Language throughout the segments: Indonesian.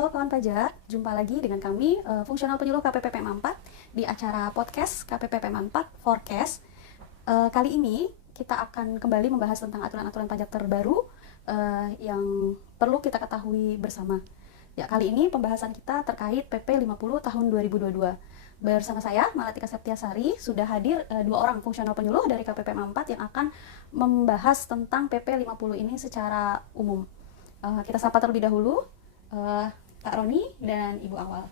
Halo kawan pajak, jumpa lagi dengan kami Fungsional Penyuluh KPPPM 4 di acara podcast KPPPM 4 Forecast. Kali ini kita akan kembali membahas tentang aturan-aturan pajak terbaru yang perlu kita ketahui bersama. Ya, kali ini pembahasan kita terkait PP 50 tahun 2022. Bersama saya, Malatika Septiasari, sudah hadir dua orang fungsional penyuluh dari KPPM 4 yang akan membahas tentang PP 50 ini secara umum. Kita sapa terlebih dahulu Kak Roni dan Ibu Awal.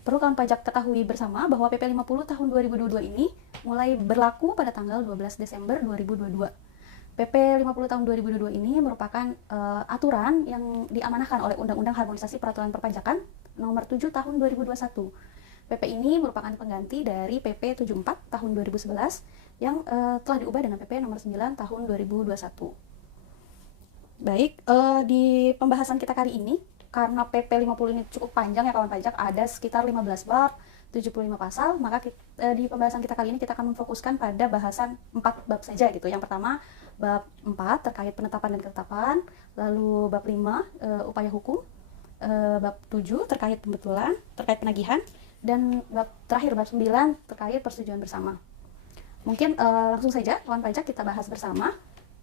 Perlu kawan pajak ketahui bersama bahwa PP 50 tahun 2022 ini mulai berlaku pada tanggal 12 Desember 2022. PP 50 tahun 2022 ini merupakan aturan yang diamanahkan oleh Undang-Undang Harmonisasi Peraturan Perpajakan Nomor 7 Tahun 2021. PP ini merupakan pengganti dari PP 74 Tahun 2011 yang telah diubah dengan PP Nomor 9 Tahun 2021. Baik, di pembahasan kita kali ini, karena PP 50 ini cukup panjang ya kawan pajak, ada sekitar 15 bab, 75 pasal, maka di pembahasan kita kali ini kita akan memfokuskan pada bahasan 4 bab saja gitu. Yang pertama, bab 4 terkait penetapan dan ketetapan, lalu bab 5 upaya hukum, bab 7 terkait pembetulan, terkait penagihan, dan bab terakhir bab 9 terkait persetujuan bersama. Mungkin langsung saja kawan pajak kita bahas bersama.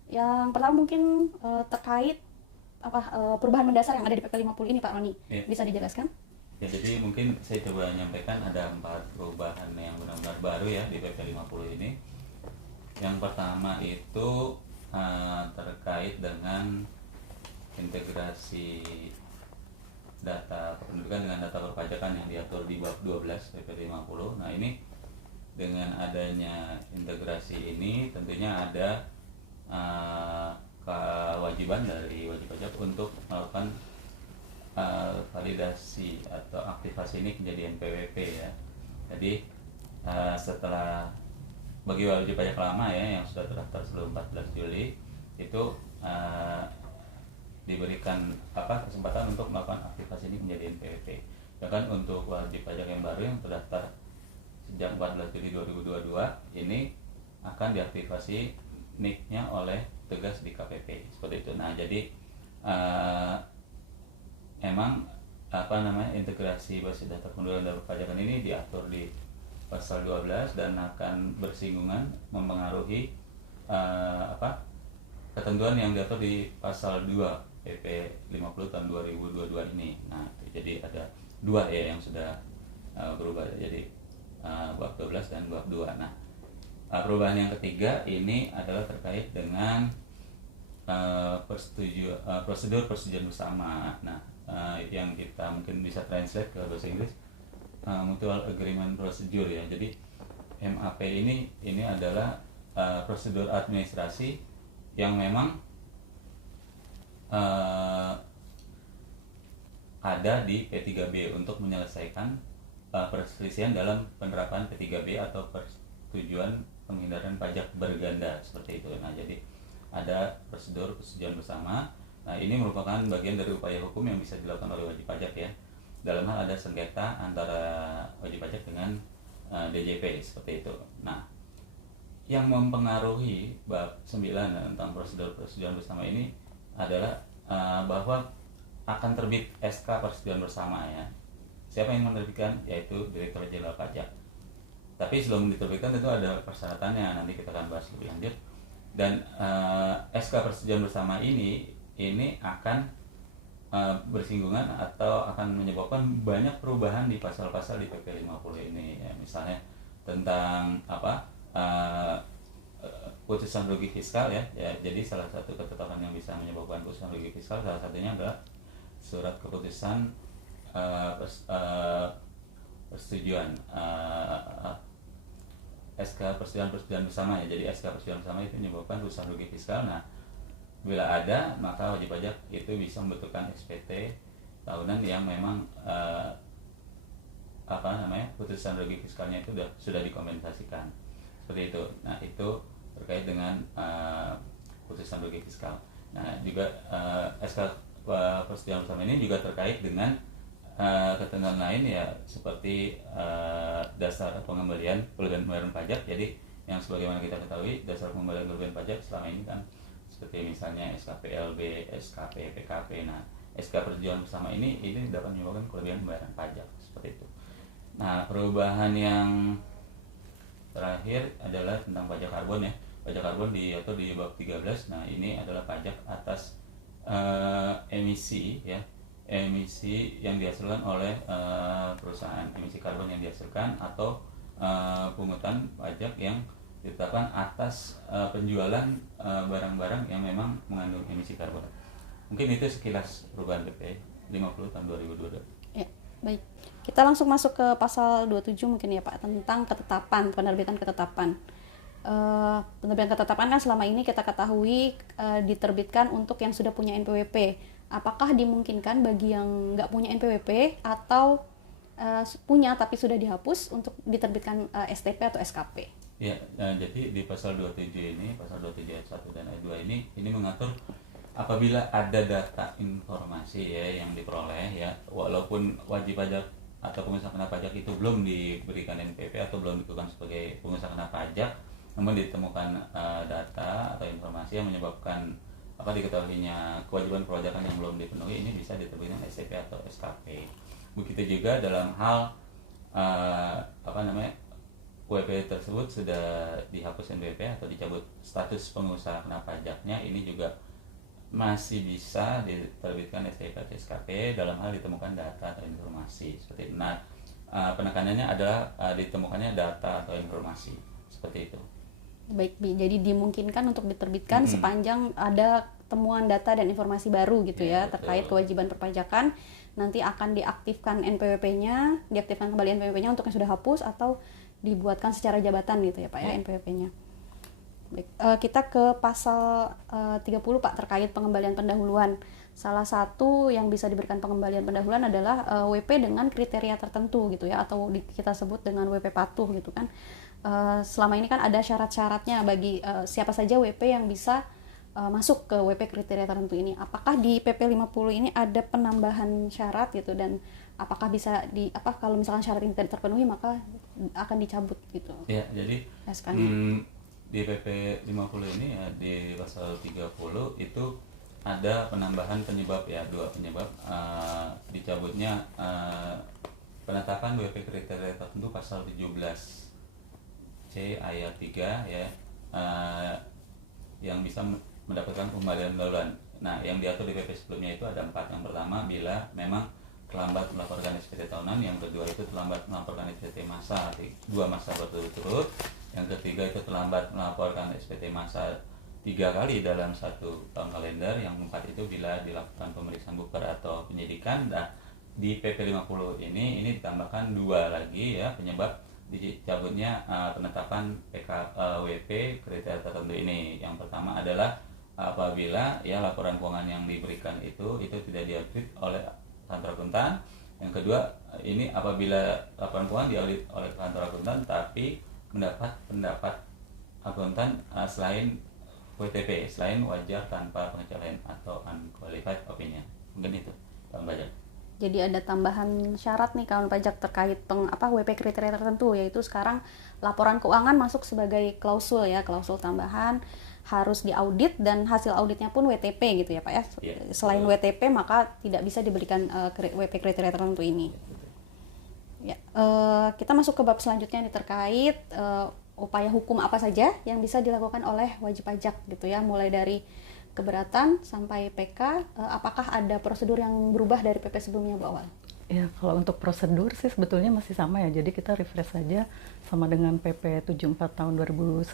Yang pertama mungkin terkait perubahan mendasar yang ada di PP 50 ini, Pak Roni. Ya. Bisa dijelaskan? Ya, jadi mungkin saya coba menyampaikan ada 4 perubahan yang benar-benar baru ya di PP 50 ini. Yang pertama itu terkait dengan integrasi data kependudukan dengan data perpajakan yang diatur di bab 12 PP 50. Nah, ini dengan adanya integrasi ini tentunya ada kewajiban dari wajib pajak untuk melakukan validasi atau aktivasi ini menjadi NPWP ya. Jadi setelah bagi wajib pajak lama ya yang sudah terdaftar sebelum 14 Juli itu diberikan kesempatan untuk melakukan aktivasi ini menjadi NPWP. Bahkan untuk wajib pajak yang baru yang terdaftar sejak 14 Juli 2022 ini akan diaktifasi NIK-nya oleh tugas di KPP seperti itu. Nah, jadi emang integrasi basis data kependudukan dan perpajakan ini diatur di pasal 12 dan akan bersinggungan mempengaruhi ketentuan yang diatur di pasal 2 PP 50 tahun 2022 ini. Nah, jadi ada 2 ya yang sudah berubah, jadi bab 12 dan bab 2. Nah, perubahan yang ketiga ini adalah terkait dengan prosedur persetujuan bersama. Nah, yang kita mungkin bisa translate ke bahasa Inggris Mutual Agreement Procedure ya. Jadi MAP ini adalah prosedur administrasi yang memang ada di P3B untuk menyelesaikan perselisihan dalam penerapan P3B atau persetujuan penghindaran pajak berganda seperti itu. Nah, jadi ada prosedur persetujuan bersama. Nah, ini merupakan bagian dari upaya hukum yang bisa dilakukan oleh wajib pajak ya. Dalam hal ada sengketa antara wajib pajak dengan DJP seperti itu. Nah, yang mempengaruhi bab 9 tentang prosedur persetujuan bersama ini adalah bahwa akan terbit SK persetujuan bersama ya. Siapa yang menerbitkan? Yaitu Direktorat Jenderal Pajak. Tapi sebelum diterbitkan tentu ada persyaratannya, nanti kita akan bahas lebih lanjut. Dan SK persetujuan bersama ini akan bersinggungan atau akan menyebabkan banyak perubahan di pasal-pasal di PP 50 ini ya. Misalnya tentang putusan rugi fiskal ya. Jadi salah satu ketetapan yang bisa menyebabkan putusan rugi fiskal salah satunya adalah surat keputusan persetujuan SK persetujuan bersama ya. Jadi SK persetujuan bersama itu menyebabkan putusan rugi fiskal. Nah, bila ada maka wajib pajak itu bisa membutuhkan SPT tahunan yang memang putusan rugi fiskalnya itu sudah dikompensasikan seperti itu. Nah, itu terkait dengan putusan rugi fiskal. Nah, juga SK persetujuan bersama ini juga terkait dengan ketentuan lain ya, seperti dasar pengembalian pembayaran pajak. Jadi yang sebagaimana kita ketahui dasar pengembalian pajak selama ini kan seperti misalnya SKPLB, SKP, PKP. Nah, SK persetujuan bersama ini dapat menyebabkan kelebihan pembayaran pajak seperti itu. Nah, perubahan yang terakhir adalah tentang pajak karbon ya. Pajak karbon diatur di bab 13. Nah, ini adalah pajak atas emisi ya. Emisi yang dihasilkan oleh perusahaan, emisi karbon yang dihasilkan atau pungutan pajak yang ditetapkan atas penjualan barang-barang yang memang mengandung emisi karbon. Mungkin itu sekilas perubahan PP 50 tahun 2022. Ya, baik. Kita langsung masuk ke pasal 27 mungkin ya Pak, tentang ketetapan, penerbitan ketetapan. Penerbitan ketetapan kan selama ini kita ketahui diterbitkan untuk yang sudah punya NPWP. Apakah dimungkinkan bagi yang nggak punya NPWP atau punya tapi sudah dihapus untuk diterbitkan STP atau SKP? Ya, jadi di pasal 27 ini, pasal 27 ayat 1 dan ayat 2 ini mengatur apabila ada data informasi ya yang diperoleh ya, walaupun wajib pajak atau pengusaha kena pajak itu belum diberikan NPWP atau belum ditentukan sebagai pengusaha kena pajak, namun ditemukan data atau informasi yang menyebabkan diketahuinya kewajiban perpajakan yang belum dipenuhi, ini bisa diterbitkan STP atau SKP. Begitu juga dalam hal WP tersebut sudah dihapus NPWP atau dicabut status pengusaha kena pajaknya, ini juga masih bisa diterbitkan STP atau SKP dalam hal ditemukan data atau informasi seperti itu. Nah, penekanannya adalah ditemukannya data atau informasi seperti itu. Baik, Bi. Jadi dimungkinkan untuk diterbitkan sepanjang ada temuan data dan informasi baru gitu ya terkait kewajiban perpajakan. Nanti akan diaktifkan NPWP-nya, diaktifkan kembali NPWP-nya untuk yang sudah hapus atau dibuatkan secara jabatan gitu ya Pak ya NPWP-nya. Baik, kita ke pasal 30 Pak, terkait pengembalian pendahuluan. Salah satu yang bisa diberikan pengembalian pendahuluan adalah WP dengan kriteria tertentu gitu ya, atau kita sebut dengan WP patuh gitu kan. Selama ini kan ada syarat-syaratnya bagi siapa saja WP yang bisa masuk ke WP kriteria tertentu ini. Apakah di PP 50 ini ada penambahan syarat gitu, dan apakah bisa kalau misalkan syarat ini tidak terpenuhi maka akan dicabut gitu. Ya, jadi di PP 50 ini ya, di pasal 30 itu ada penambahan penyebab ya, 2 penyebab dicabutnya penetapan WP kriteria tertentu pasal 17C ayat 3 ya, yang bisa mendapatkan pengembalian pendahuluan. Nah, yang diatur di PP sebelumnya itu ada 4. Yang pertama, bila memang terlambat melaporkan SPT tahunan. Yang kedua itu terlambat melaporkan SPT masa 2 masa berturut-turut. Yang ketiga itu terlambat melaporkan SPT masa 3 kali dalam 1 tahun kalender. Yang 4 itu bila dilakukan pemeriksaan bukber atau penyidikan. Nah, di PP 50 ini ditambahkan 2 lagi ya penyebab dicabutnya penetapan WP kriteria tertentu ini. Yang pertama adalah apabila ya laporan keuangan yang diberikan itu tidak diaudit oleh kantor akuntan. Yang kedua, ini apabila laporan keuangan diaudit oleh kantor akuntan tapi mendapat pendapat akuntan selain WTP, selain wajar tanpa pengecualian atau unqualified opinion. Mungkin itu kawan pajak. Jadi ada tambahan syarat nih kawan pajak terkait WP kriteria tertentu, yaitu sekarang laporan keuangan masuk sebagai klausul ya, klausul tambahan, harus diaudit dan hasil auditnya pun WTP gitu ya Pak ya. Selain WTP maka tidak bisa diberikan WP kriteria tertentu ini. Ya, kita masuk ke bab selanjutnya nih, terkait upaya hukum apa saja yang bisa dilakukan oleh wajib pajak gitu ya, mulai dari keberatan sampai PK. Apakah ada prosedur yang berubah dari PP sebelumnya Bu Awal? Ya, kalau untuk prosedur sih sebetulnya masih sama ya. Jadi kita refresh saja sama dengan PP 74 tahun 2011.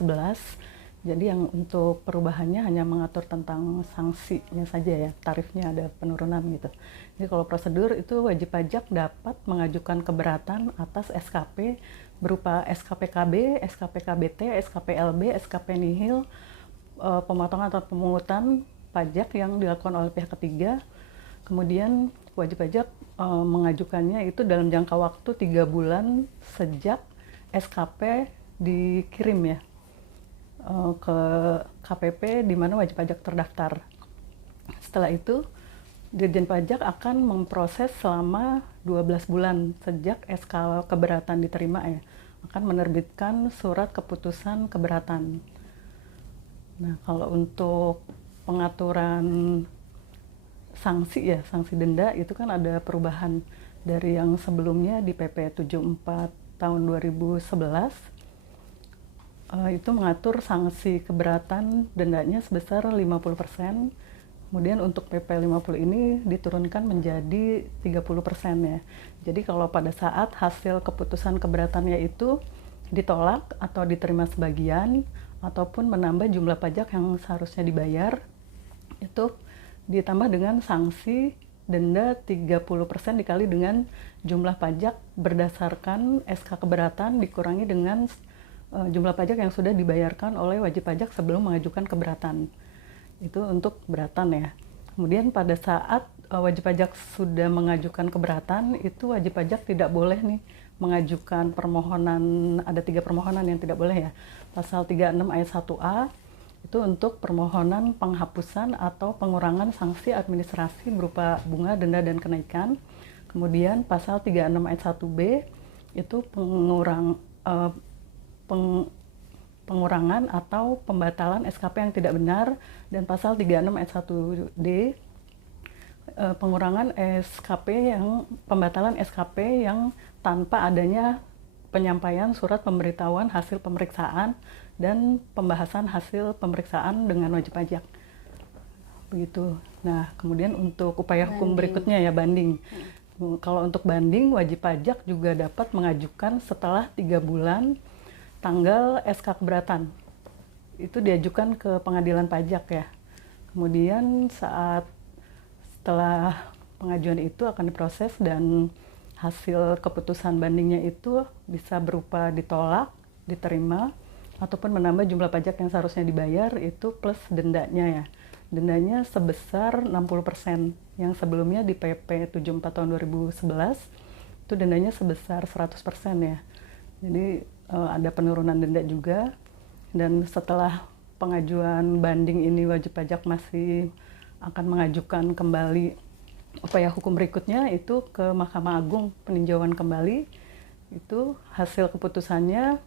Jadi yang untuk perubahannya hanya mengatur tentang sanksinya saja ya, tarifnya ada penurunan gitu. Jadi kalau prosedur itu wajib pajak dapat mengajukan keberatan atas SKP berupa SKP KB, SKP KBT, SKP LB, SKP nihil, pemotongan atau pemungutan pajak yang dilakukan oleh pihak ketiga. Kemudian wajib pajak mengajukannya itu dalam jangka waktu 3 bulan sejak SKP dikirim ya ke KPP di mana wajib pajak terdaftar. Setelah itu Dirjen Pajak akan memproses selama 12 bulan sejak SK keberatan diterima ya, akan menerbitkan surat keputusan keberatan. Nah, kalau untuk pengaturan sanksi ya, sanksi denda itu kan ada perubahan dari yang sebelumnya di PP 74 tahun 2011. Itu mengatur sanksi keberatan dendanya sebesar 50%. Kemudian untuk PP 50 ini diturunkan menjadi 30% ya. Jadi kalau pada saat hasil keputusan keberatannya itu ditolak atau diterima sebagian ataupun menambah jumlah pajak yang seharusnya dibayar, itu ditambah dengan sanksi denda 30% dikali dengan jumlah pajak berdasarkan SK keberatan dikurangi dengan jumlah pajak yang sudah dibayarkan oleh wajib pajak sebelum mengajukan keberatan. Itu untuk keberatan ya. Kemudian pada saat wajib pajak sudah mengajukan keberatan, itu wajib pajak tidak boleh nih mengajukan permohonan, ada 3 permohonan yang tidak boleh ya. Pasal 36 ayat 1A itu untuk permohonan penghapusan atau pengurangan sanksi administrasi berupa bunga, denda, dan kenaikan. Kemudian pasal 36 ayat 1B itu pengurangan atau pembatalan SKP yang tidak benar, dan pasal 36 ayat 1D pengurangan SKP yang pembatalan SKP yang tanpa adanya penyampaian surat pemberitahuan hasil pemeriksaan dan pembahasan hasil pemeriksaan dengan wajib pajak. Begitu. Nah, kemudian untuk upaya hukum berikutnya ya, banding. Kalau untuk banding, wajib pajak juga dapat mengajukan setelah 3 bulan tanggal SK keberatan. Itu diajukan ke pengadilan pajak ya. Kemudian setelah pengajuan itu akan diproses dan hasil keputusan bandingnya itu bisa berupa ditolak, diterima, ataupun menambah jumlah pajak yang seharusnya dibayar itu plus dendanya ya. Dendanya sebesar 60%, yang sebelumnya di PP 74 tahun 2011 itu dendanya sebesar 100% ya. Jadi ada penurunan denda juga, dan setelah pengajuan banding ini wajib pajak masih akan mengajukan kembali upaya hukum berikutnya itu ke Mahkamah Agung peninjauan kembali. Itu hasil keputusannya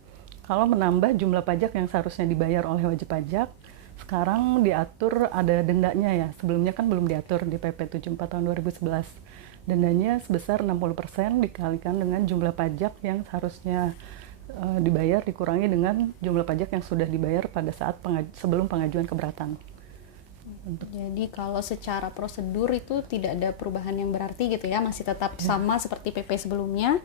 kalau menambah jumlah pajak yang seharusnya dibayar oleh wajib pajak, sekarang diatur ada dendanya ya. Sebelumnya kan belum diatur di PP 74 tahun 2011. Dendanya sebesar 60% dikalikan dengan jumlah pajak yang seharusnya dibayar dikurangi dengan jumlah pajak yang sudah dibayar pada saat sebelum pengajuan keberatan. Jadi kalau secara prosedur itu tidak ada perubahan yang berarti gitu ya, masih tetap sama seperti PP sebelumnya.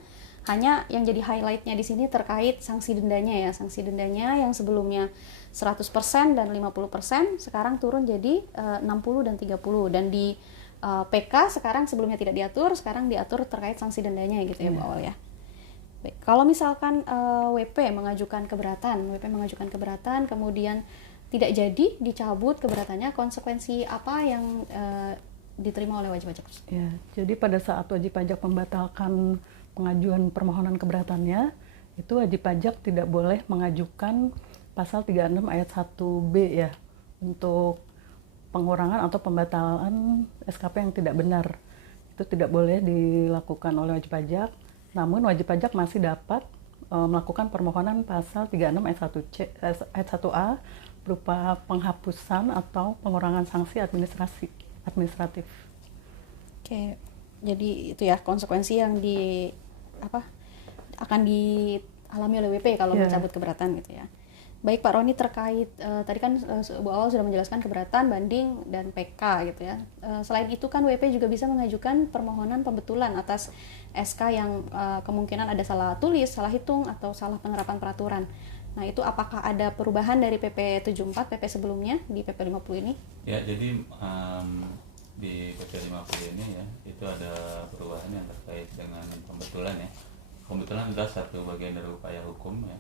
Hanya yang jadi highlightnya di sini terkait sanksi dendanya ya. Sanksi dendanya yang sebelumnya 100% dan 50% sekarang turun jadi 60 dan 30. Dan di PK sekarang sebelumnya tidak diatur, sekarang diatur terkait sanksi dendanya gitu ya Bu Awal ya. Baik, kalau misalkan WP mengajukan keberatan, kemudian tidak jadi dicabut keberatannya, konsekuensi apa yang diterima oleh wajib pajak? Ya, jadi pada saat wajib pajak membatalkan pengajuan permohonan keberatannya, itu wajib pajak tidak boleh mengajukan pasal 36 ayat 1B ya, untuk pengurangan atau pembatalan SKP yang tidak benar. Itu tidak boleh dilakukan oleh wajib pajak. Namun wajib pajak masih dapat melakukan permohonan pasal 36 ayat 1A berupa penghapusan atau pengurangan sanksi administratif. Oke, jadi itu ya konsekuensi yang akan dialami oleh WP kalau mencabut keberatan gitu ya. Baik Pak Roni, terkait tadi kan Bu Awal sudah menjelaskan keberatan, banding, dan PK gitu ya. Selain itu kan WP juga bisa mengajukan permohonan pembetulan atas SK yang kemungkinan ada salah tulis, salah hitung, atau salah penerapan peraturan. Nah itu apakah ada perubahan dari PP 74, PP sebelumnya di PP 50 ini? Ya, jadi di PP 50 ini ya, itu ada perubahan yang terkait dengan pembetulan ya. Pembetulan adalah satu bagian dari upaya hukum ya.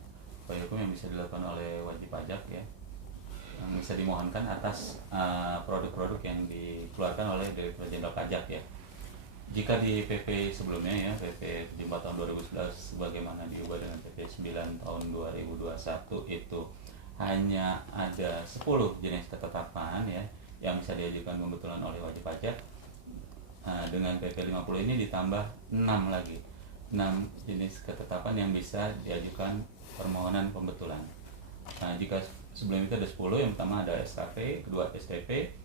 Upaya hukum yang bisa dilakukan oleh wajib pajak ya, yang bisa dimohonkan atas produk-produk yang dikeluarkan oleh Direktur Jenderal Pajak ya. Jika di PP sebelumnya ya, PP 74 tahun 2011 sebagaimana diubah dengan PP 9 tahun 2021 itu hanya ada 10 jenis ketetapan ya yang bisa diajukan pembetulan oleh wajib pajak. Dengan PP 50 ini ditambah 6 lagi. 6 jenis ketetapan yang bisa diajukan permohonan pembetulan. Nah, jika sebelum itu ada 10, yang pertama ada SKP, kedua STP,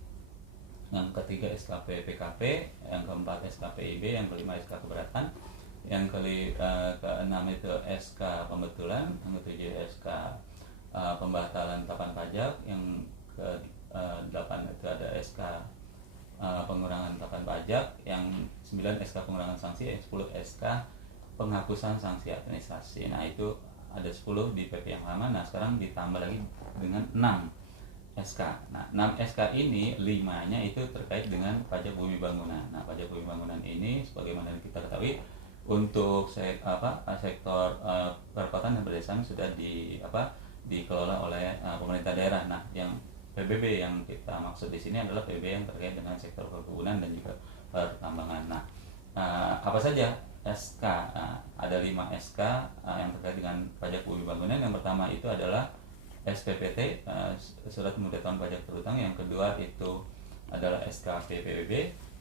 yang ketiga SKP PKP, yang keempat SKP IB, yang kelima SK keberatan, yang keenam itu SK pembetulan, yang ketujuh SK pembatalan tetapan pajak, yang ke-8 itu ada SK pengurangan tetapan pajak, yang 9 SK pengurangan sanksi, yang 10 SK penghapusan sanksi administrasi. Nah itu ada 10 di PP yang lama. Nah sekarang ditambah lagi dengan 6 SK. Nah 6 SK ini 5-nya itu terkait dengan pajak bumi bangunan. Nah pajak bumi bangunan ini sebagaimana kita ketahui untuk sektor perkotaan dan pedesaan sudah dikelola oleh pemerintah daerah. Nah yang PBB yang kita maksud di sini adalah PBB yang terkait dengan sektor perkebunan dan juga pertambangan. Nah apa saja SK? Ada 5 SK yang terkait dengan pajak bumi bangunan. Yang pertama itu adalah SPPT, surat pemberitahuan pajak terutang. Yang kedua itu adalah SKP PBB,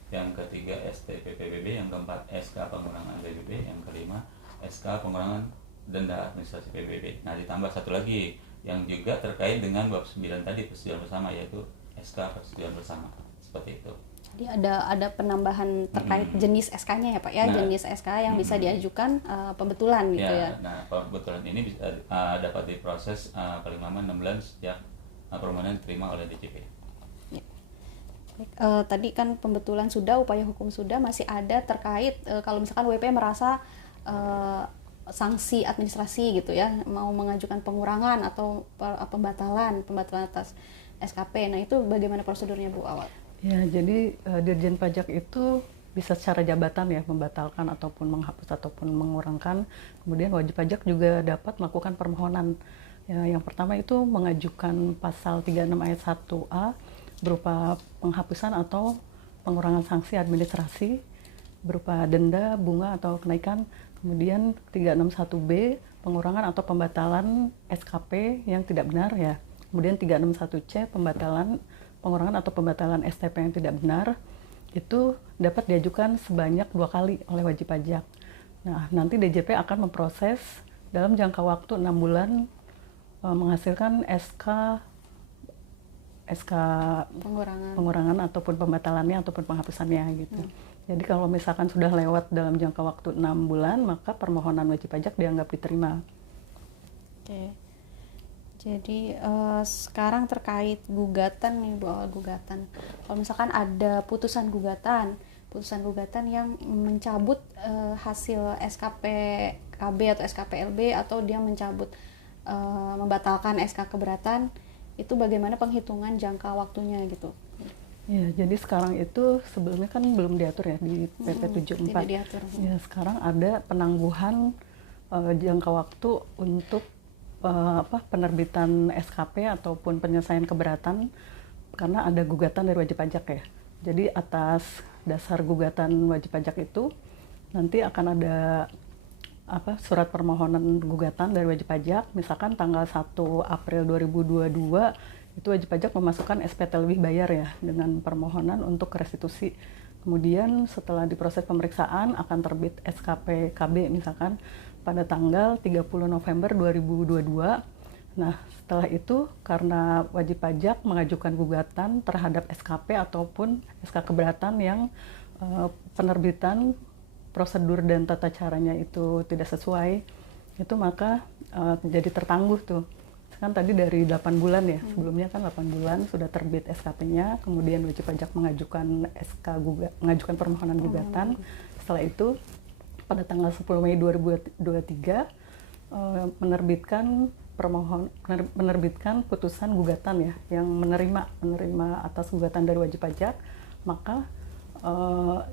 yang ketiga STP PBB, yang keempat SK pengurangan PBB, yang kelima SK pengurangan denda administrasi PBB. Nah ditambah satu lagi yang juga terkait dengan bab 9 tadi, persetujuan bersama, yaitu SK persetujuan bersama, seperti itu. Jadi ada penambahan terkait jenis SK-nya ya Pak ya, jenis SK yang bisa diajukan pembetulan gitu ya. Nah pembetulan ini bisa dapat diproses paling lama 6 bulan sejak permohonan diterima oleh DJP. Ya. Tadi kan pembetulan sudah, upaya hukum sudah, masih ada terkait kalau misalkan WP merasa sanksi administrasi gitu ya, mau mengajukan pengurangan atau pembatalan atas SKP. Nah itu bagaimana prosedurnya Bu awal? Ya, jadi Dirjen Pajak itu bisa secara jabatan ya, membatalkan ataupun menghapus ataupun mengurangkan. Kemudian wajib pajak juga dapat melakukan permohonan. Ya, yang pertama itu mengajukan pasal 36 ayat 1A berupa penghapusan atau pengurangan sanksi administrasi berupa denda, bunga atau kenaikan. Kemudian 361B pengurangan atau pembatalan SKP yang tidak benar ya. Kemudian 361C pengurangan atau pembatalan STP yang tidak benar, itu dapat diajukan sebanyak 2 kali oleh wajib pajak. Nah, nanti DJP akan memproses dalam jangka waktu 6 bulan menghasilkan SK pengurangan ataupun pembatalannya ataupun penghapusannya gitu. Jadi kalau misalkan sudah lewat dalam jangka waktu 6 bulan, maka permohonan wajib pajak dianggap diterima. Oke. Jadi sekarang terkait gugatan nih Bu, gugatan. Kalau misalkan ada putusan gugatan yang mencabut hasil SKP KB atau SKP LB, atau dia mencabut membatalkan SK keberatan, itu bagaimana penghitungan jangka waktunya gitu? Ya, jadi sekarang itu sebelumnya kan belum diatur ya di PP 74. Tidak diatur. Ya, sekarang ada penangguhan jangka waktu untuk penerbitan SKP ataupun penyelesaian keberatan karena ada gugatan dari wajib pajak ya. Jadi atas dasar gugatan wajib pajak itu nanti akan ada surat permohonan gugatan dari wajib pajak, misalkan tanggal 1 April 2022 itu wajib pajak memasukkan SPT lebih bayar ya dengan permohonan untuk restitusi. Kemudian setelah diproses pemeriksaan akan terbit SKP KB misalkan pada tanggal 30 November 2022. Nah, setelah itu karena wajib pajak mengajukan gugatan terhadap SKP ataupun SK keberatan yang penerbitan prosedur dan tata caranya itu tidak sesuai, itu maka jadi tertangguh tuh. Kan tadi dari 8 bulan ya, sebelumnya kan 8 bulan sudah terbit SKP-nya, kemudian wajib pajak mengajukan mengajukan permohonan gugatan. Setelah itu pada tanggal 10 Mei 2023 menerbitkan putusan gugatan ya yang menerima atas gugatan dari wajib pajak, maka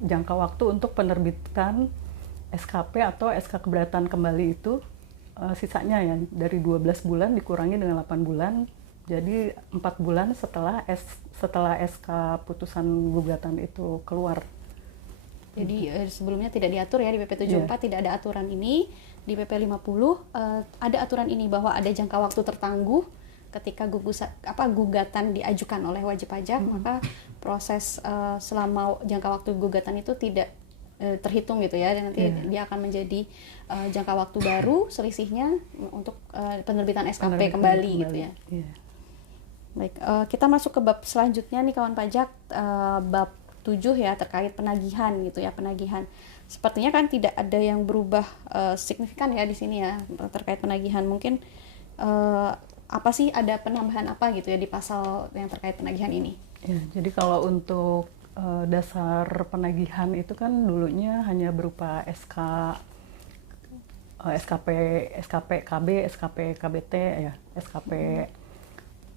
jangka waktu untuk penerbitan SKP atau SK keberatan kembali itu sisanya ya dari 12 bulan dikurangi dengan 8 bulan, jadi 4 bulan setelah SK putusan gugatan itu keluar. Jadi sebelumnya tidak diatur ya di PP 74, tidak ada aturan ini. Di PP 50 ada aturan ini bahwa ada jangka waktu tertangguh ketika gugatan diajukan oleh wajib pajak, maka proses selama jangka waktu gugatan itu tidak terhitung gitu ya, dan nanti dia akan menjadi jangka waktu baru selisihnya untuk penerbitan SKP kembali gitu ya. Baik, kita masuk ke bab selanjutnya nih kawan pajak, bab 7 ya, terkait penagihan gitu ya, penagihan. Sepertinya kan tidak ada yang berubah signifikan ya di sini ya terkait penagihan. Mungkin apa sih, ada penambahan apa gitu ya di pasal yang terkait penagihan ini? Ya, jadi kalau untuk dasar penagihan itu kan dulunya hanya berupa SKP, SKP KB, SKP KBT ya, SKP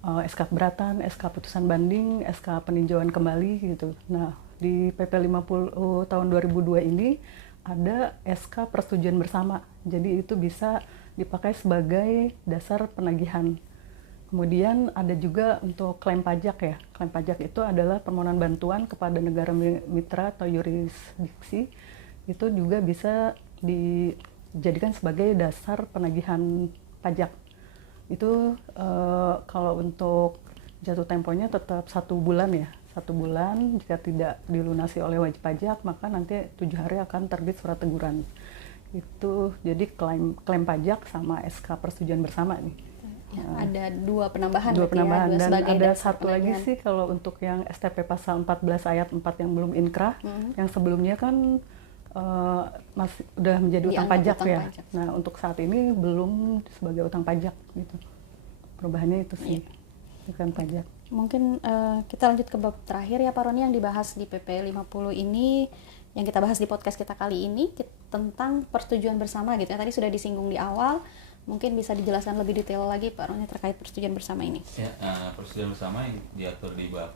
SK keberatan, SK putusan banding, SK peninjauan kembali gitu. Nah, di PP 50 tahun 2002 ini ada SK persetujuan bersama. Jadi itu bisa dipakai sebagai dasar penagihan. Kemudian ada juga untuk klaim pajak ya. Klaim pajak itu adalah permohonan bantuan kepada negara mitra atau yurisdiksi. Itu juga bisa dijadikan sebagai dasar penagihan pajak. Itu kalau untuk jatuh temponya tetap 1 bulan ya. 1 bulan, jika tidak dilunasi oleh wajib pajak maka nanti 7 hari akan terbit surat teguran. Itu jadi klaim pajak sama SK persetujuan bersama nih. Ya, ada 2 penambahan. 2 penambahan ya, dan ada satu lagi sih kalau untuk yang STP pasal 14 ayat 4 yang belum inkrah, yang sebelumnya kan masih udah menjadi utang pajak ya. Pajak. Nah, untuk saat ini belum sebagai utang pajak gitu. Perubahannya itu sih. Bukan pajak. Mungkin kita lanjut ke bab terakhir ya Pak Roni yang dibahas di PP 50 ini, yang kita bahas di podcast kita kali ini tentang persetujuan bersama gitu ya. Tadi sudah disinggung di awal, mungkin bisa dijelaskan lebih detail lagi Pak Roni terkait persetujuan bersama ini. Ya, persetujuan bersama yang diatur di bab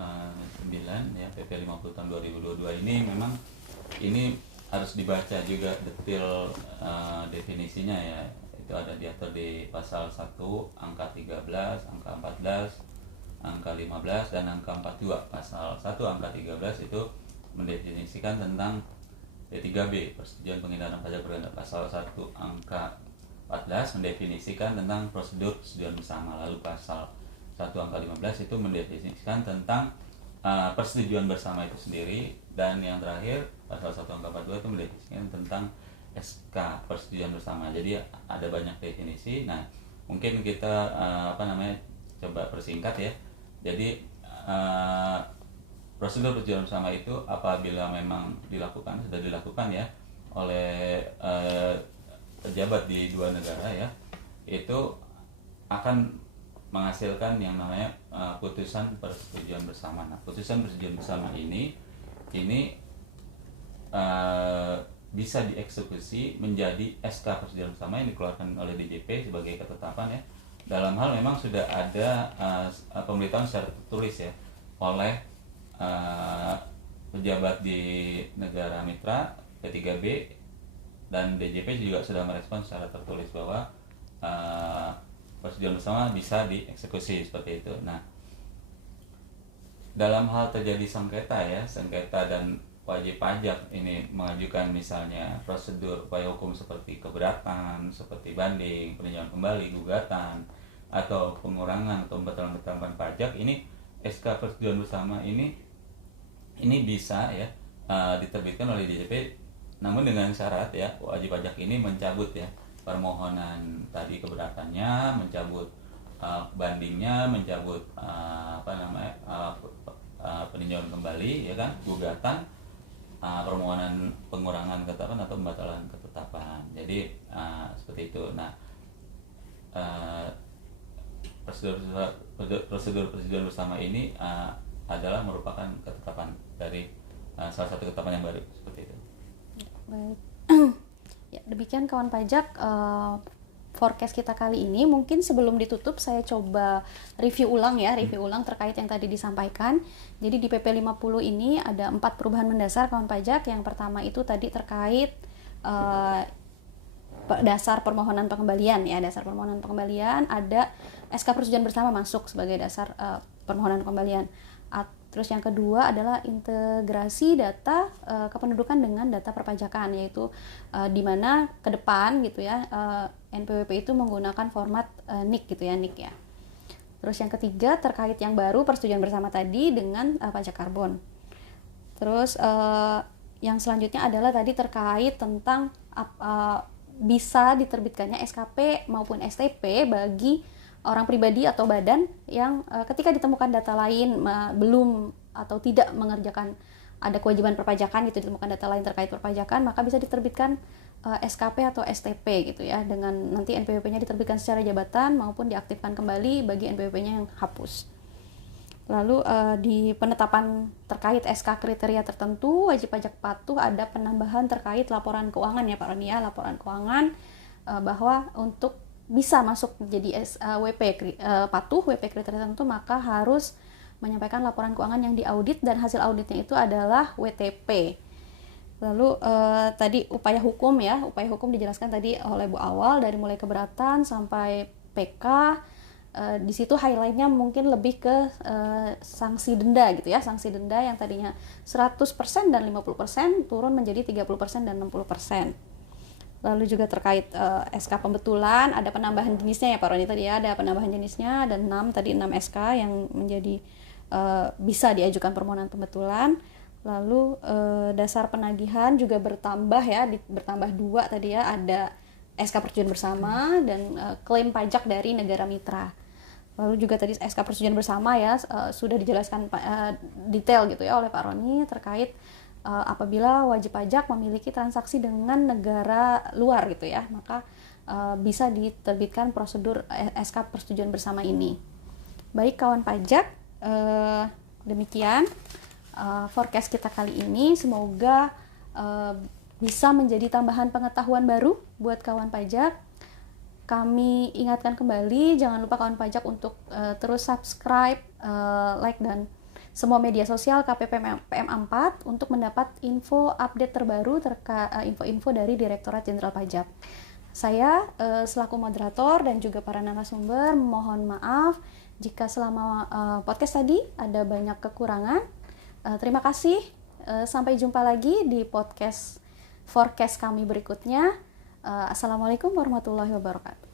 9 ya PP 50 tahun 2022 ini memang ini harus dibaca juga detail definisinya ya. Itu ada diatur di pasal 1 angka 13, angka 14, angka 15 dan angka 42. Pasal 1 angka 13 itu mendefinisikan tentang D3B, persetujuan penghindaran pajak berganda. Pasal 1 angka 14 mendefinisikan tentang prosedur persetujuan bersama. Lalu pasal 1 angka 15 itu mendefinisikan tentang persetujuan bersama itu sendiri, dan yang terakhir pasal 1 angka 42 itu mendefinisikan tentang SK persetujuan bersama. Jadi ada banyak definisi. Nah, mungkin kita coba persingkat ya. Jadi prosedur persetujuan bersama itu apabila memang sudah dilakukan ya oleh pejabat di 2 negara ya, itu akan menghasilkan yang namanya putusan persetujuan bersama. Nah, putusan persetujuan bersama ini bisa dieksekusi menjadi SK persetujuan bersama yang dikeluarkan oleh DJP sebagai ketetapan ya. Dalam hal memang sudah ada pemberitahuan secara tertulis ya oleh pejabat di negara mitra P3B, dan DJP juga sudah merespon secara tertulis bahwa persetujuan bersama bisa dieksekusi seperti itu. Nah, dalam hal terjadi sengketa dan wajib pajak ini mengajukan misalnya prosedur upaya hukum seperti keberatan, seperti banding, peninjauan kembali, gugatan, atau pengurangan atau pembatalan ketetapan pajak, ini SK persetujuan bersama ini bisa ya diterbitkan oleh DJP, namun dengan syarat ya wajib pajak ini mencabut ya permohonan tadi keberatannya, mencabut bandingnya, mencabut peninjauan kembali ya kan, gugatan, permohonan pengurangan ketetapan atau pembatalan ketetapan. Jadi seperti itu. Nah, prosedur persetujuan bersama ini adalah merupakan ketetapan dari salah satu ketetapan yang baru seperti itu. Baik. Ya, demikian kawan pajak forecast kita kali ini. Mungkin sebelum ditutup saya coba review ulang terkait yang tadi disampaikan. Jadi di PP 50 ini ada 4 perubahan mendasar kawan pajak. Yang pertama itu tadi terkait dasar permohonan pengembalian ya, dasar permohonan pengembalian, ada SK persetujuan bersama masuk sebagai dasar permohonan pengembalian. Terus yang kedua adalah integrasi data kependudukan dengan data perpajakan, yaitu di mana ke depan gitu ya NPWP itu menggunakan format NIK gitu ya, NIK ya. Terus yang ketiga terkait yang baru persetujuan bersama tadi dengan pajak karbon. Terus yang selanjutnya adalah tadi terkait tentang bisa diterbitkannya SKP maupun STP bagi orang pribadi atau badan yang ketika ditemukan data lain belum atau tidak mengerjakan ada kewajiban perpajakan gitu, ditemukan data lain terkait perpajakan, maka bisa diterbitkan SKP atau STP gitu ya, dengan nanti NPWP-nya diterbitkan secara jabatan maupun diaktifkan kembali bagi NPWP-nya yang hapus. Lalu di penetapan terkait SK kriteria tertentu wajib pajak patuh ada penambahan terkait laporan keuangan ya Pak Roni ya, laporan keuangan bahwa untuk bisa masuk jadi WP patuh WP kriteria tertentu maka harus menyampaikan laporan keuangan yang diaudit dan hasil auditnya itu adalah WTP. Lalu tadi upaya hukum dijelaskan tadi oleh Bu Awal dari mulai keberatan sampai PK. Di situ highlightnya mungkin lebih ke sanksi denda gitu ya, sanksi denda yang tadinya 100% dan 50% turun menjadi 30% dan 60%. Lalu juga terkait SK pembetulan ada penambahan jenisnya ya Pak Roni tadi ya, ada penambahan jenisnya, ada 6 SK yang menjadi bisa diajukan permohonan pembetulan. Lalu dasar penagihan juga bertambah ya, bertambah 2 tadi ya, ada SK persetujuan bersama dan klaim pajak dari negara mitra. Lalu juga tadi SK persetujuan bersama ya sudah dijelaskan detail gitu ya oleh Pak Roni terkait apabila wajib pajak memiliki transaksi dengan negara luar gitu ya, maka bisa diterbitkan prosedur SK persetujuan bersama ini. Baik kawan pajak, demikian forecast kita kali ini, semoga bisa menjadi tambahan pengetahuan baru buat kawan pajak. Kami ingatkan kembali, jangan lupa kawan pajak untuk terus subscribe, like dan semua media sosial KPPM 4 untuk mendapat info update terbaru info-info dari Direktorat Jenderal Pajak. Saya selaku moderator dan juga para narasumber mohon maaf jika selama podcast tadi ada banyak kekurangan. Terima kasih. Sampai jumpa lagi di podcast forecast kami berikutnya. Assalamualaikum warahmatullahi wabarakatuh.